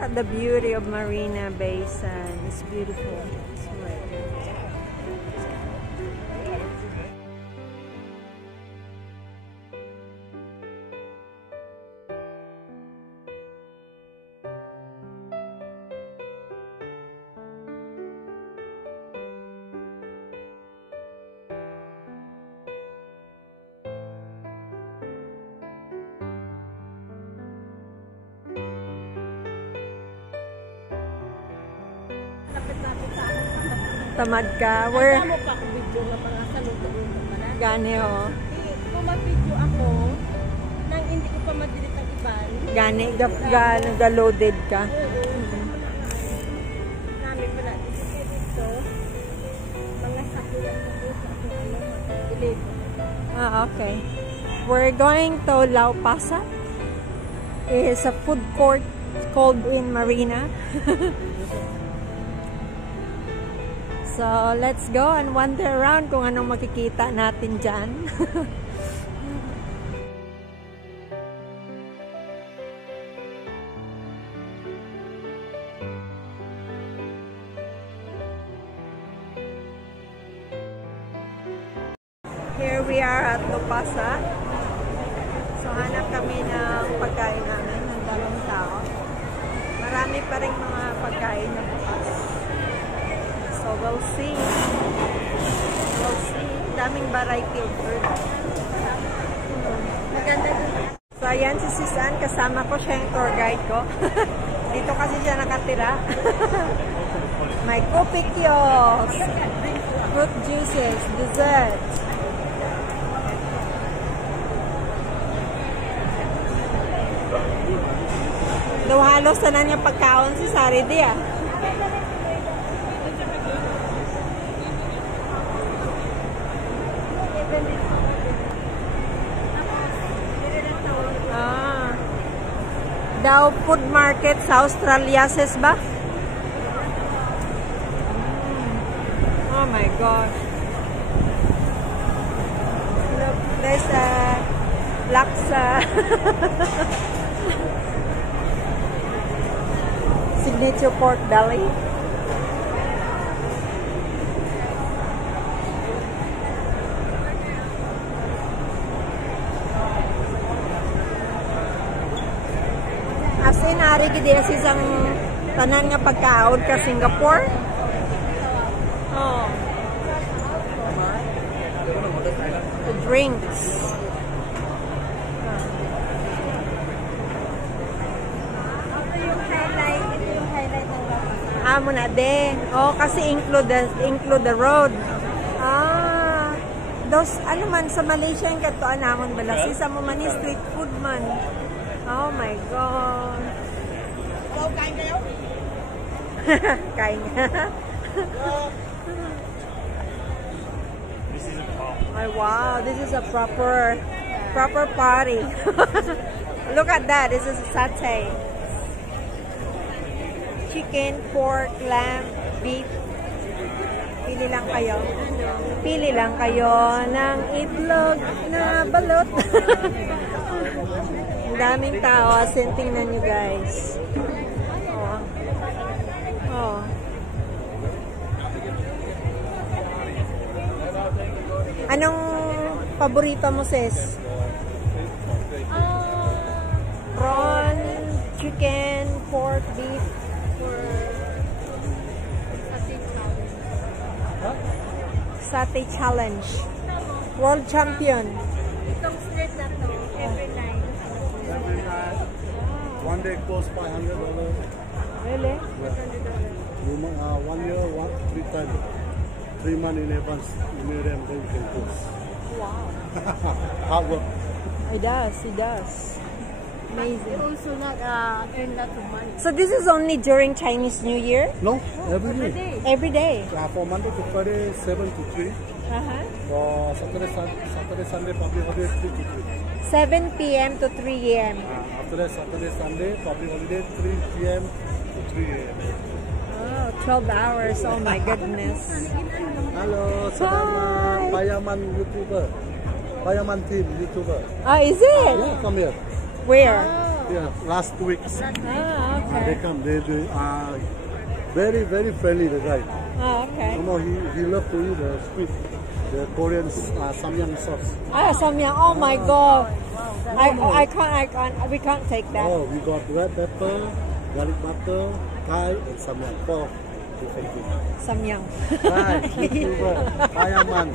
At the beauty of Marina Bay Sands. It's beautiful. It's right. Tamad ka? Where? Ano pa ako video nga mga saludo-ludo pa na? Gani o. Kung mag-video ako, nang hindi ko pa madilit ang iban. Gani, nag-loaded ka. Namin pala dito. Mga sakulan ko po sa aking dilit. Ah, okay. We're going to Lau Pa Sat. It's a food court called in Marina. So, let's go and wander around kung anong makikita natin dyan. Here we are at Lau Pa Sat. So, hanap kami ng pagkain namin. Ang daming tao. Marami pa rin mga pagkain na bukas. So, we'll see. We'll see. Daming variety of food. Maganda din. So, ayan si Susan. Kasama ko siya yung tour guide ko. Dito kasi siya nakatira. May coffee kiosk, fruit juices, desserts. Daw halos na niya pagkaon si Sari Dia. Daw food market sa Australia, ses ba? Oh my gosh. Look, there's a laksa. Signature pork belly. As in, ari gid sa isang tanan nga pagkaon ka Singapore. Oh. The drinks. Mo na din. Oh, kasi include the road. Ah. Dos ano man sa Malaysia yung katuan namon bala. Sa mo man street food man. Oh my god. So, kain kayo? Kain. Oh, wow, this is a proper party. Look at that. This is a satay. Chicken, pork, lamb, beef. Pili lang kayo. Pili lang kayo ng itlog na balot. Ang daming tao. As in, tingnan nyo guys. Oh. Oh. Anong paborito mo, sis? Prawn. chicken, pork, beef. For Ate Challenge. Satay challenge. World champion. Itong street na to, every night. Every night. One day costs $500. Really? Yeah. 1 year, 3 times. 3 months in advance. You need them, then you can cook. Wow. Hard work. It does. It does. They Amazing. also not earn lots of money. So this is only during Chinese New Year? No, every Every day. day. Every day? For Monday to Friday, 7 to 3. Uh-huh. For Saturday, Sunday, public holiday, 3 to 3. 7 p.m. to 3 a.m. After that, Saturday, Sunday, public holiday, 3 p.m. to 3 a.m. Oh, 12 hours. Oh my goodness. Halo, selamat Payaman YouTuber. Payaman team YouTuber. Oh, is it? Yeah, come here. Where? Yeah, last week. Oh, They okay. come. They are very, very friendly, the guy. Oh, okay. You know, he love to eat the squid, the Korean samyang sauce. Ah, samyang. Oh my god. I can't. We can't take that. Oh, we got red pepper, garlic butter, Thai, and samyang. 4 different things. Samyang. Right, YouTuber, Payaman.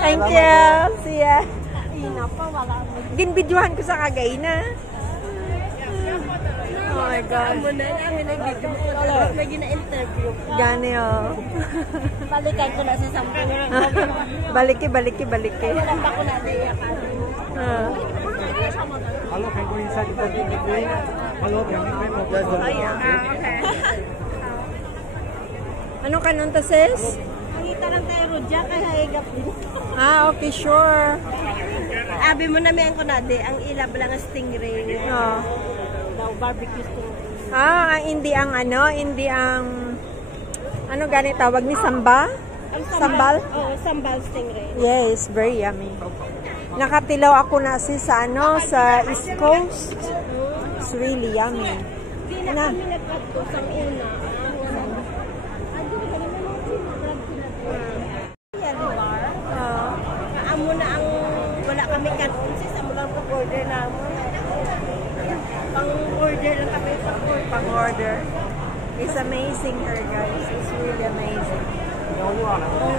Thank you. See ya. Ina pa, wala mo. Ginbidyohan ko sa Cagaina. Oh my God. Amo na namin nag-video. Lagi na interview. Gani oh. Balikan ko na sa sampung. Baliki. Wala pa ko na naiyak. Ah. Hello, can go inside the building? Hello, can you make more guys? Ano kanunta sis? Nakita lang tayo Rodja kaya higap din. Ah, okay, sure. Abi mo na meron ko na di, ang ilab lang ang stingray. Oh. Daw barbecue stingray. Ah, hindi ang ano ganit tawag ni samba? Sambal? Oo, sambal stingray. Yes, very yummy. Nakatilaw ako na sa East Coast. It's really yummy. Di na kami nagkapos ang una. Amo na ang wala kami kanunsis, amo lang pag-order namin. Pang-order lang kami Pang-order. It's amazing here, guys. It's really amazing.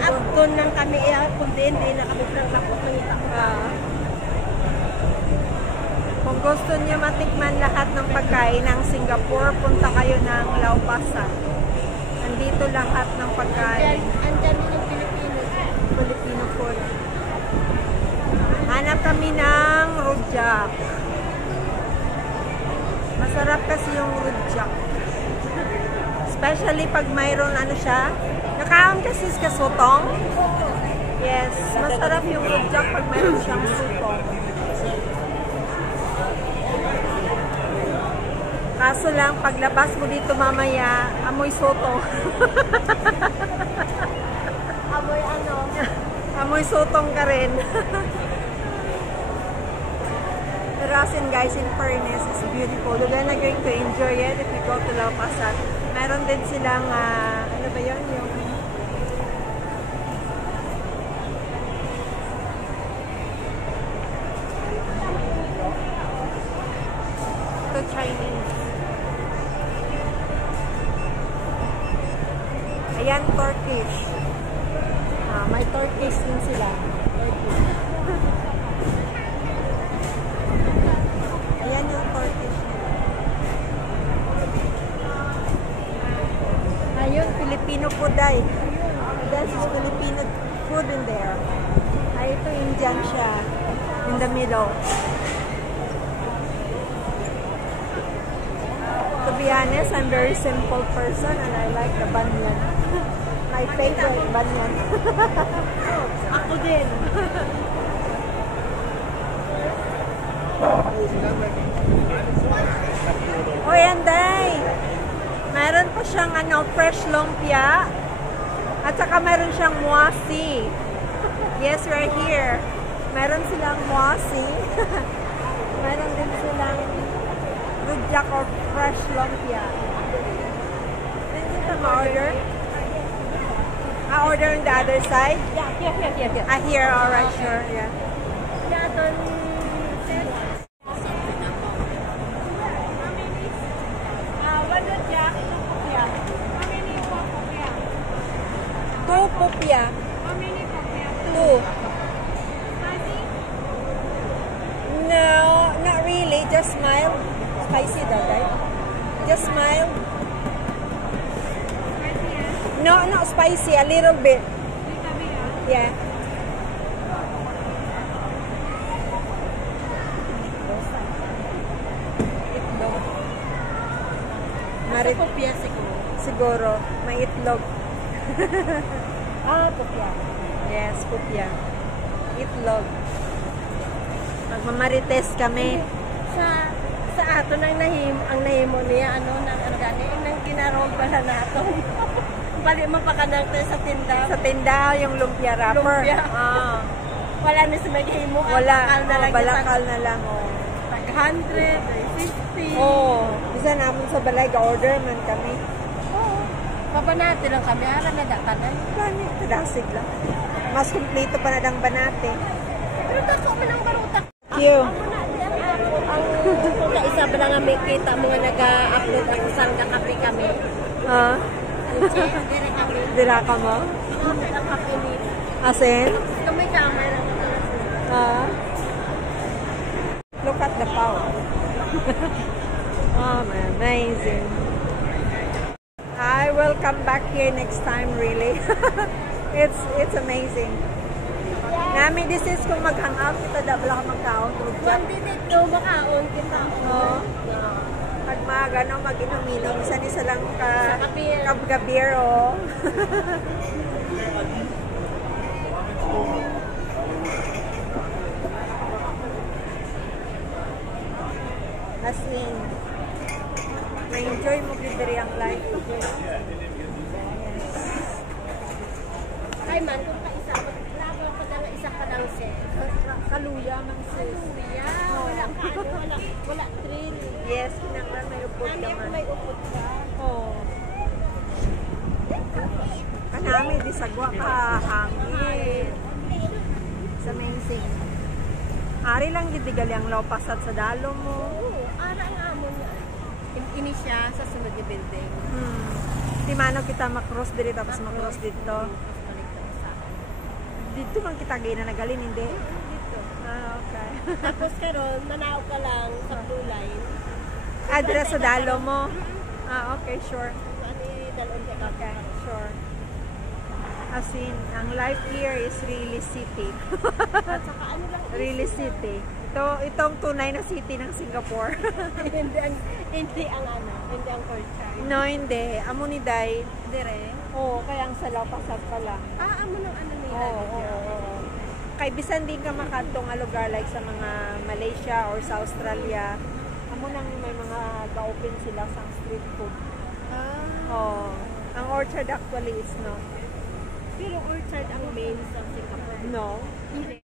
Upton lang kami, kundi hindi na kami tapos ng itak. Kung gusto niyo matikman lahat ng pagkain ng Singapore, punta kayo ng Lau Pa Sat. Nandito lahat ng pagkain. Andyan din yung Pilipino. Filipino food. Hanap kami ng rujak. Masarap kasi yung rujak. Especially pag mayroon siya. Nakaon kasi sa sotong. Yes, masarap yung rujak pag mayroon siyang sotong. Kaso lang, paglabas mo dito mamaya, amoy sotong. Amoy Amoy sotong ka rin. Pero as in guys, in fairness, it's beautiful. You're gonna going to enjoy it if you go to Lau Pa Sat. Meron din silang, ano ba yun? Yung ito Chinese. Ayan, Turkish. May Turkish din sila. Ayan yung Turkish nila. Ayun, Filipino food ay. This is Filipino food in there. Ay, ito Indian siya. In the middle. To be honest, I'm very simple person and I like the banyan. My favorite banyan. Ako din. Oy, Anday! Meron pa siyang fresh lumpia. At saka meron siyang muasi. Yes, right here. Meron silang muasi. Meron din silang rujak or fresh lumpia. Then you can order. Order on the other side? Yeah. Here, alright, sure, yeah. Yaton, sis. Popia. How many popia? 2. Spicy? No, not really. Just mild. Spicy daw, right? Just mild. Spicy, yeah. No, not spicy. A little bit. Little bit, Yeah. yeah. Itlog. Marit Popia siguro. siguro. May itlog. Popia. Yes, popia. Itlog. Magmamarites kami. Sa ato nang nahimo niya nang gani nang ginarol pala naton. Bali man pa kanang sa tinda. Sa tinda, yung lumpia wrapper. Lumpia. Ah. Wala na sa maghimo. Wala. Balakal na lang. Balakal na lang. Oh. Tag 100, 50. Oh. Bisa namin sa balay, ga-order man kami. Oo. Pabanati lang kami. Ara na datanan. Plani, tadasig lang. Mas kumpleto pa na dang banate. Pero tato man ang baruta. Thank you. Kung kaisa ba lang kami kita mga nag-upload ako saan kakape kami. Ah, Dire kami. dila ka mo? Kami ang kape ni. Asin? Kami kamay lang. Ah. Look at the power. Oh, man, amazing. I will come back here next time, really. It's amazing. Nami, this is kung mag-hangout kita, wala ka magkaon. Kung dito makaon kita. Oo. Pag mag-ano, mag-inom-inom, isa lang Kabir. kabgabir, oh. As in, na-enjoy mo gidiri ang life. Ay man, kung kaisa, labo ko na isa ka lang set. Kaluya man sis. Kaluya. Wala thrill. Yes, kinanglan may upod Nami ako naman. may upod ka. Oo. Kanami, di sagwa ka, hangin. It's amazing. Ari lang gidigali ang lawpasat sa dalo mo. Oo, ara nga mo niya. Ini siya sa sunod na building. Di mano kita makross diri tapos makross dito. Dito man kita gina nagalin, hindi? Dito. Ah, okay. Tapos karon nanaw ka lang sa blue line. Address sa dalo mo? Ah, okay, sure. Ani dalon ka ka. Okay, sure. As in, ang life here is really city. At saka ano lang Really city. Itong tunay na city ng Singapore. hindi ang culture. No, hindi. Amo ni Day. Dire. Oo, kaya ang salaw pasad pa lang. Amo ng ano nila. Oo. Kay bisan din ka makadtong nga lugar like sa mga Malaysia or sa Australia. Amo nang may mga ga-open sila sa street food. Oo. Ang orchard actually is no. Pero orchard ang main sa Singapore. No. Hindi.